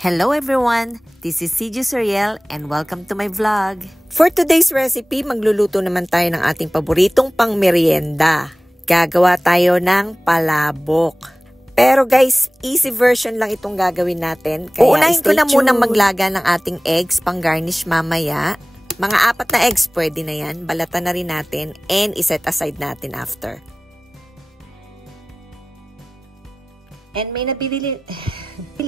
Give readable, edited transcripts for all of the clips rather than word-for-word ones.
Hello everyone! This is CJ Suriel and welcome to my vlog. For today's recipe, magluluto naman tayo ng ating paboritong pang-merienda. Gagawa tayo ng palabok. Pero guys, easy version lang itong gagawin natin. Kaya uunahin ko na munang maglaga ng ating eggs pang garnish mamaya. Mga 4 na eggs pwede na yan. Balatan na rin natin and iset aside natin after. And may nabili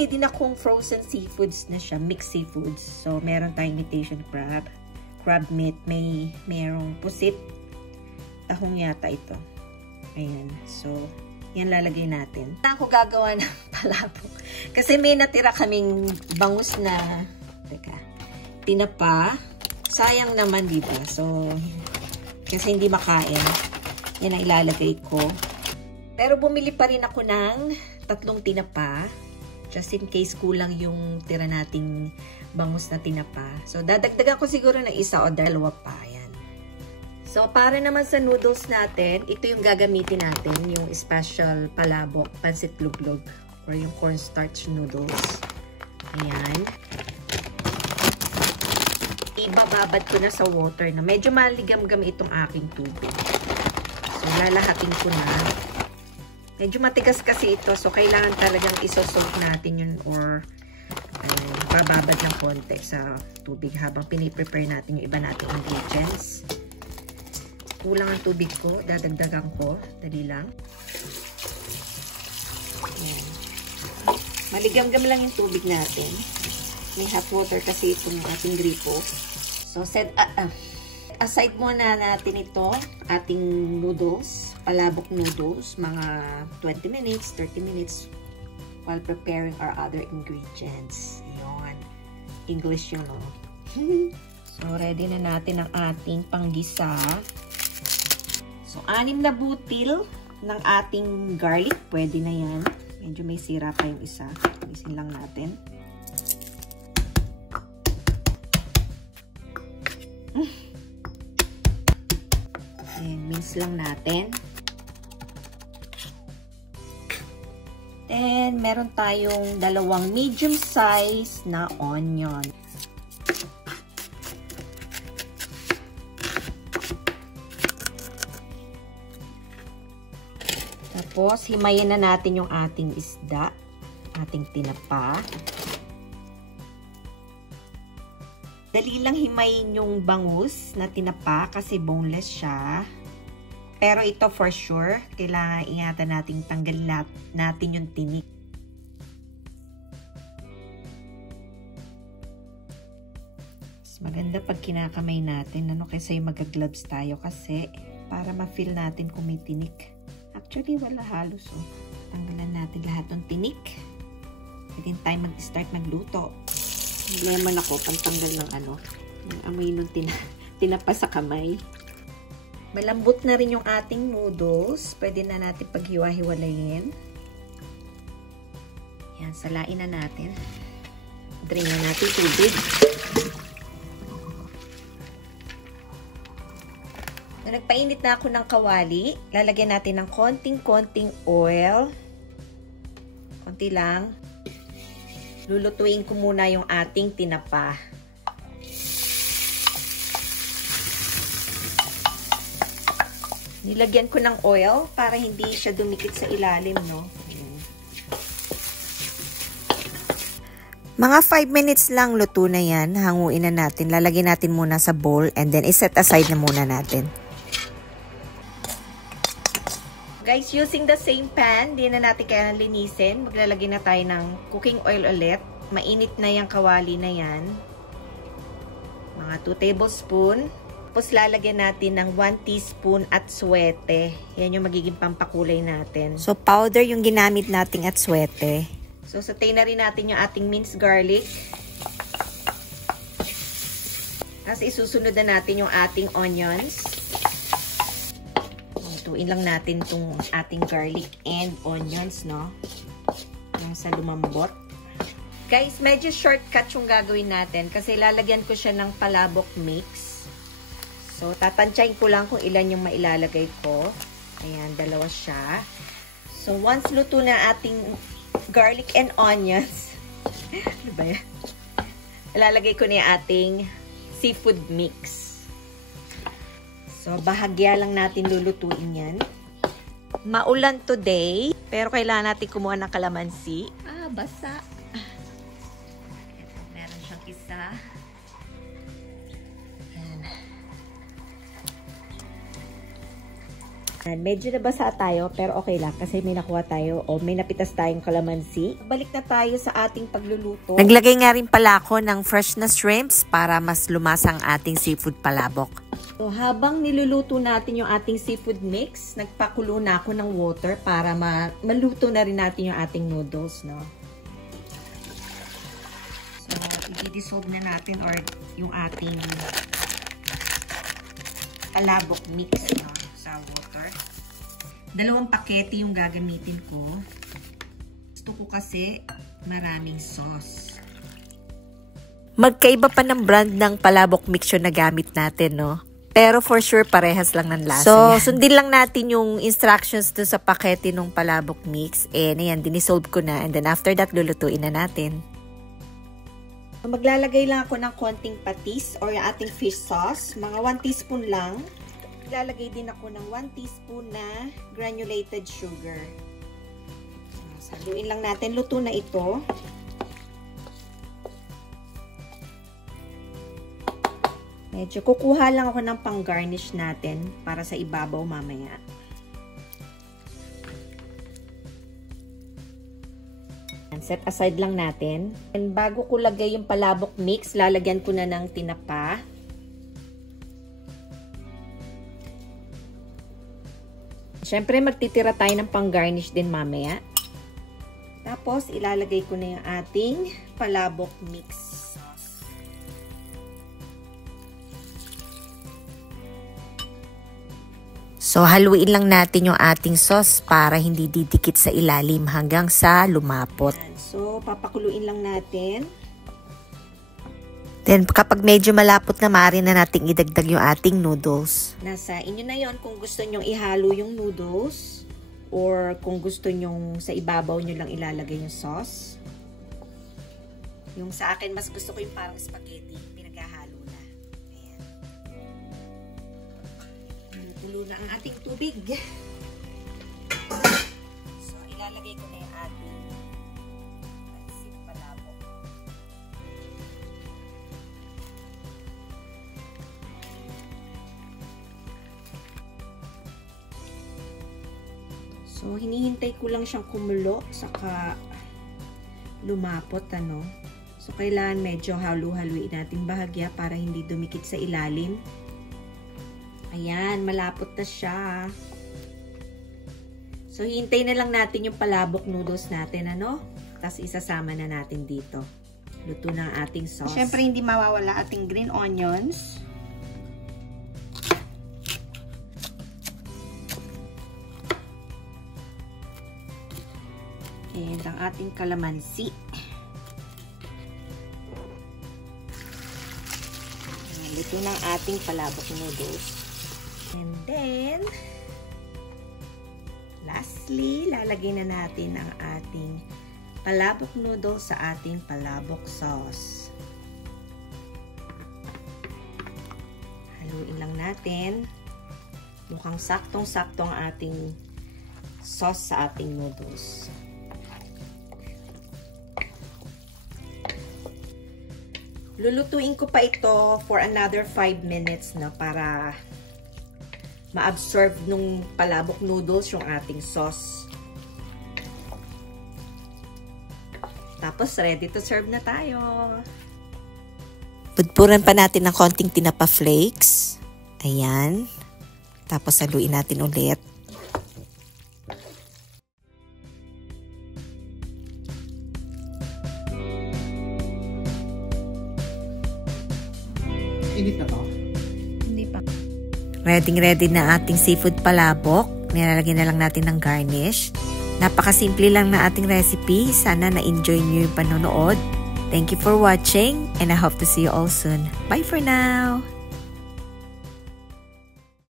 din akong frozen seafoods na siya, mixed seafoods. So, meron tayong imitation crab, crab meat, merong pusit, tahong yata ito. Ayan. So, yan lalagay natin. Ako gagawa ng palabok. Kasi may natira kaming bangus na, tinapa. Sayang naman, diba? So, kasi hindi makain. Yan ang ilalagay ko. Pero bumili pa rin ako ng 3 tinapa. Just in case kulang yung tira nating bangus na tinapa. So, dadagdagan ko siguro ng 1 o 2 pa. Yan. So, para naman sa noodles natin, ito yung gagamitin natin. Yung special palabok, pansit luglog. Or yung cornstarch noodles. Ayan. Ibababad ko na sa water na medyo maligam-gam itong aking tubig. So, lalahatin ko na. Medyo matigas kasi ito. So, kailangan talagang isosoak natin yun or bababad ng konti sa tubig habang piniprepare natin yung iba nating ingredients. Kulang ang tubig ko. Dadagdagan ko. Dali lang. Ayan. Maligam-gam lang yung tubig natin. May hot water kasi itong ating gripo. So, aside muna natin ito, ating noodles, palabok noodles, mga 20 minutes, 30 minutes while preparing our other ingredients. Yun. English yun, no? So, ready na natin ang ating panggisa. So, 6 na butil ng ating garlic. Pwede na yan. Medyo may sira pa yung isa. Isin lang natin. Mince lang natin. Then, meron tayong 2 medium size na onion. Tapos, himayin na natin yung ating isda, ating tinapa. Dali lang himayin yung bangus na tinapa kasi boneless siya. Pero ito for sure, kailangan ingatan natin tanggalin natin yung tinik. Mas maganda pag kinakamay natin, kaysa yung mag-gloves tayo kasi para ma-feel natin kung may tinik. Actually, wala halos. Oh. Tanggalan natin lahat ng tinik. Pwede tayo mag-start magluto. Lemon ako, pantanggal ng yung amoy ng tinapa sa kamay. Malambot na rin yung ating noodles. Pwede na natin paghiwa-hiwalayin. Yan, salain na natin. Drain na natin tubig. Nagpainit na ako ng kawali. Lalagyan natin ng konting-konting oil. Konti lang. Lulutuin ko muna yung ating tinapa. Nilagyan ko ng oil para hindi siya dumikit sa ilalim, no? Mga 5 minutes lang luto na yan. Hanguin na natin. Lalagyan natin muna sa bowl and then iset aside na muna natin. Guys, using the same pan, di na natin kaya linisin. Maglalagay na tayo ng cooking oil ulit. Mainit na yung kawali na yan. Mga 2 tablespoon. Tapos lalagyan natin ng 1 teaspoon atsuete. Yan yung magiging pampakulay natin. So, powder yung ginamit nating atsuete. So, saute na rin natin yung ating minced garlic. Tapos isusunod na natin yung ating onions. Lutuin lang natin itong ating garlic and onions, no? Yung sa lumambot. Guys, medyo shortcut yung gagawin natin kasi lalagyan ko siya ng palabok mix. So, tatansyahin ko lang kung ilan yung mailalagay ko. Ayan, 2 siya. So, once luto na ating garlic and onions, Ano ba yan? Ilalagay ko na yung ating seafood mix. So, bahagya lang natin lulutuin yan. Maulan today, pero kailangan natin kumuha ng kalamansi. Basa. Meron siyang isa. Medyo nabasa tayo, pero okay lang kasi may nakuha tayo o may napitas tayong kalamansi. Balik na tayo sa ating pagluluto. Naglagay nga rin pala ako ng fresh na shrimps para mas lumasang ating seafood palabok. So, habang niluluto natin yung ating seafood mix, nagpakulo na ako ng water para maluto na rin natin yung ating noodles, no? So, i-dissolve na natin or yung ating palabok mix, no? Sa water. 2 pakete yung gagamitin ko. Gusto ko kasi maraming sauce. Magkaiba pa ng brand ng palabok mixture na gamit natin, no? Pero for sure, parehas lang ng lasa. So, sundin lang natin yung instructions dun sa pakete ng palabok mix. Ayan, dinisolve ko na. And then after that, lulutuin na natin. Maglalagay lang ako ng konting patis or yung ating fish sauce. Mga 1 teaspoon lang. Maglalagay din ako ng 1 teaspoon na granulated sugar. Saluin lang natin. Luto na ito. Medyo kukuha lang ako ng pang-garnish natin para sa ibabaw mamaya. Set aside lang natin. And bago ko lagay yung palabok mix, lalagyan ko na ng tinapa. Siyempre, magtitira tayo ng pang-garnish din mamaya. Tapos, ilalagay ko na yung ating palabok mix. So, haluin lang natin yung ating sauce para hindi didikit sa ilalim hanggang sa lumapot. So, papakuluin lang natin. Then, kapag medyo malapot na, maaari na nating idagdag yung ating noodles. Nasa inyo na yon kung gusto nyong ihalo yung noodles or kung gusto nyong sa ibabaw nyo lang ilalagay yung sauce. Yung sa akin, mas gusto ko yung parang spaghetti. Pinaghahalo na. Ayan. Tulo na ang ating tubig. So, ilalagay ko na yung ating pansit palabok. So, hinihintay ko lang siyang kumulo saka lumapot, ano. So, kailangan medyo halu-haluin natin bahagya para hindi dumikit sa ilalim. Ayan, malapot na siya. So, hintay na lang natin yung palabok noodles natin, ano? Tapos, isasama na natin dito. Luto na ang ating sauce. Siyempre, hindi mawawala ating green onions. And ang ating kalamansi. Luto na ang ating palabok noodles. And then, lastly, lalagay na natin ang ating palabok noodles sa ating palabok sauce. Haluin lang natin. Mukhang saktong-sakto ang ating sauce sa ating noodles. Lulutuin ko pa ito for another 5 minutes na para ma-absorb nung palabok noodles yung ating sauce. Tapos, ready to serve na tayo. Pudpuran pa natin ng konting tinapa flakes. Ayan. Tapos, haluin natin ulit. Init na to? Hindi pa. Ready na ating seafood palabok. Nilalagyan na lang natin ng garnish. Napakasimple lang na ating recipe. Sana na-enjoy nyo yung panonood. Thank you for watching and I hope to see you all soon. Bye for now!